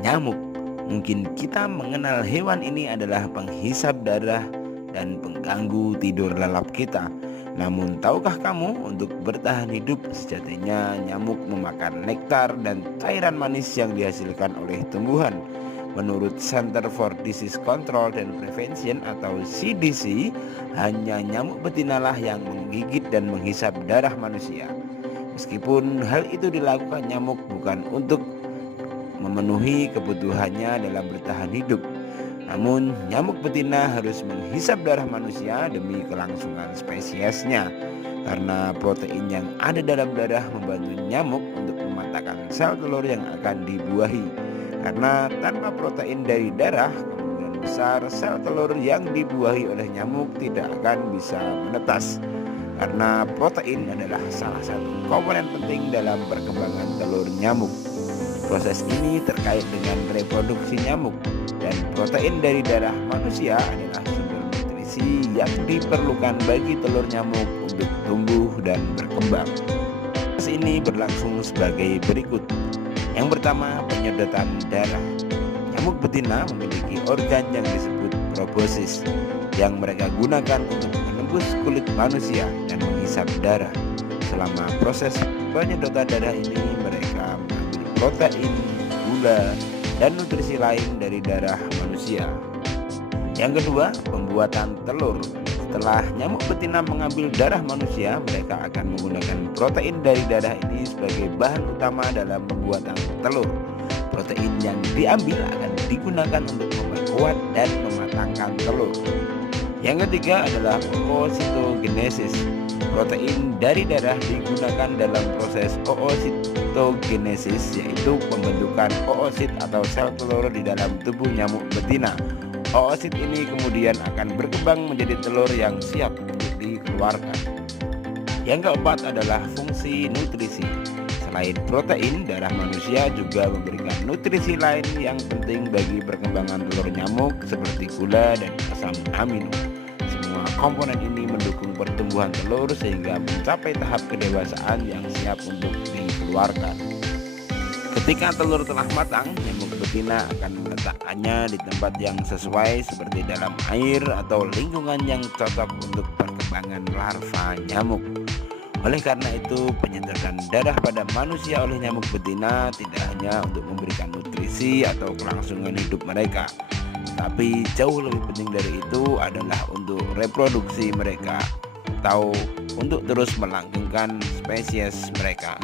Nyamuk. Mungkin kita mengenal hewan ini adalah penghisap darah dan pengganggu tidur lelap kita. Namun tahukah kamu, untuk bertahan hidup sejatinya nyamuk memakan nektar dan cairan manis yang dihasilkan oleh tumbuhan. Menurut Center for Disease Control and Prevention atau CDC, hanya nyamuk betinalah yang menggigit dan menghisap darah manusia. Meskipun hal itu dilakukan nyamuk bukan untuk memenuhi kebutuhannya dalam bertahan hidup, namun nyamuk betina harus menghisap darah manusia demi kelangsungan spesiesnya. Karena protein yang ada dalam darah membantu nyamuk untuk mematahkan sel telur yang akan dibuahi. Karena tanpa protein dari darah, kemungkinan besar sel telur yang dibuahi oleh nyamuk tidak akan bisa menetas. Karena protein adalah salah satu komponen penting dalam perkembangan telur nyamuk. Proses ini terkait dengan reproduksi nyamuk, dan protein dari darah manusia adalah sumber nutrisi yang diperlukan bagi telur nyamuk untuk tumbuh dan berkembang. Proses ini berlangsung sebagai berikut. Yang pertama, penyedotan darah. Nyamuk betina memiliki organ yang disebut proboscis yang mereka gunakan untuk menembus kulit manusia dan menghisap darah. Selama proses penyedotan darah ini, mereka mengambil protein, gula, dan nutrisi lain dari darah manusia. Yang kedua, pembuatan telur. Setelah nyamuk betina mengambil darah manusia, mereka akan menggunakan protein dari darah ini sebagai bahan utama dalam pembuatan telur. Protein yang diambil akan digunakan untuk memperkuat dan mematangkan telur. Yang ketiga adalah oositogenesis. Protein dari darah digunakan dalam proses oositogenesis, yaitu pembentukan oosit atau sel telur di dalam tubuh nyamuk betina. Oosit ini kemudian akan berkembang menjadi telur yang siap untuk dikeluarkan. Yang keempat adalah fungsi nutrisi. Selain protein, darah manusia juga memberikan nutrisi lain yang penting bagi perkembangan telur nyamuk seperti gula dan asam amino. Semua komponen ini mendukung pertumbuhan telur sehingga mencapai tahap kedewasaan yang siap untuk dikeluarkan. Ketika telur telah matang, nyamuk betina akan meletakkannya di tempat yang sesuai seperti dalam air atau lingkungan yang cocok untuk perkembangan larva nyamuk. Oleh karena itu, penyedotan darah pada manusia oleh nyamuk betina tidak hanya untuk memberikan nutrisi atau kelangsungan hidup mereka, tapi jauh lebih penting dari itu adalah untuk reproduksi mereka atau untuk terus melanggengkan spesies mereka.